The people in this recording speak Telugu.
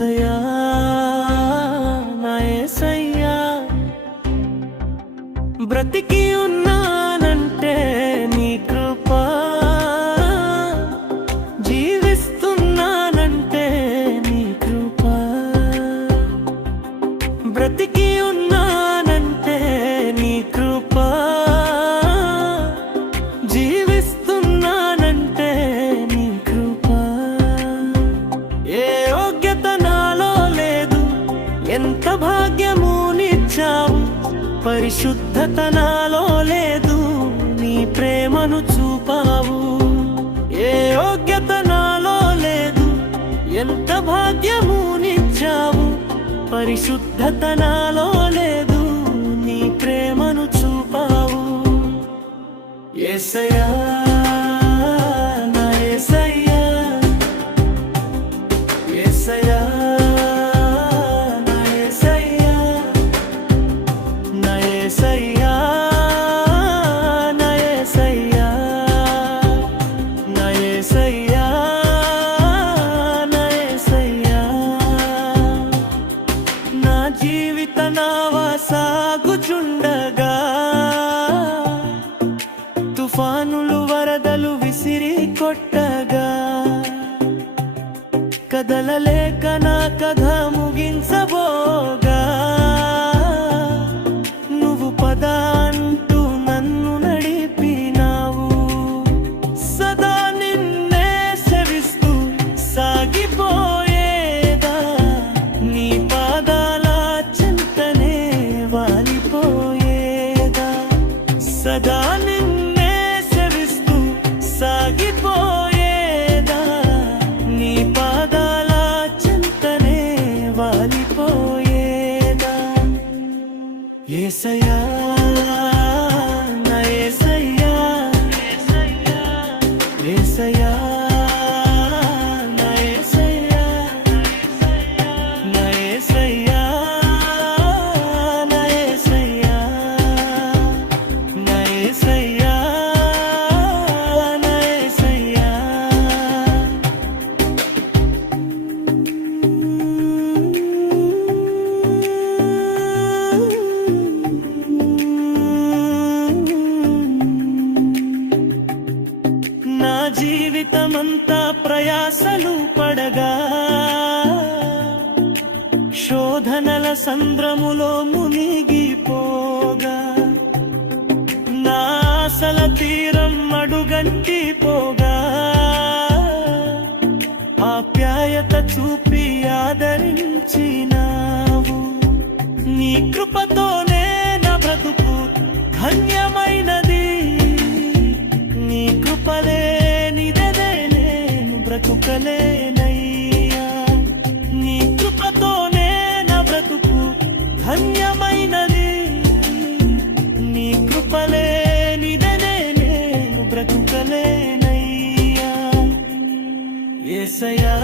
యేసయ్యా నా యేసయ్యా, బ్రతికి ఉన్నానంటే నీ కృప, జీవిస్తున్నానంటే నీ కృప, బ్రతికి ఉన్నానంటే నీ కృప, జీవిస్తున్నానంటే నీ కృప. ఏ యోగ్యత నాలో లేదు, ఎంత భాగ్యము నిచ్చావు, పరిశుద్ధత నాలో లేదు, నీ ప్రేమను చూపావు. ఏ యోగ్యత నాలో లేదు, ఎంత భాగ్యము నిచ్చావు, పరిశుద్ధత నాలో లేదు, నీ ప్రేమను చూపావు. యేసయ్యా నా యేసయ్యా, యేసయ్యా నా యేసయ్యా, నా యేసయ్యా, నా యేసయ్యా, నా యేసయ్యా, నా యేసయ్యా. నా జీవిత నావా సాగుచుండగా, తుఫానులు వరదలు విసిరి కొట్టగా, కదలలేక నా కథ ముగించబోగా, నువ్వు పద అంటూ నన్ను నడిపినావు. సదా నిన్నే సేవిస్తూ సాగిపోయేదా, నీ పాదాల చెంతనే వాలిపోయేదా. సదా నిన్నే సేవిస్తూ సాగిపోయేదా, నీ పాదాల చెంతనే వాలిపోయేదా. యేసయ్యా నా యేసయ్యా, యేసయ్యా నా యేసయ్యా, నా యేసయ్యా, నా యేసయ్యా, నా యేసయ్యా, నా యేసయ్యా. నా జీవితమంతా ప్రయాసలు పడగా, శోధనల సంద్రములో మునిగిపోగా, నా ఆశల తీరం అడుగంటి పోగా, ఆప్యాయత చూపి ఆదరించినావు. నీ కృపతోనే నా బ్రతుకు ధన్యమైనది, నీ కృపలేనిదే నేను బ్రతుకలేనయ్యా. నీ కృపతోనే నా బ్రతుకు ధన్యమైనది, నీ కృపలేనిదే నేను బ్రతుకలేనయ్యా. యేసయ్యా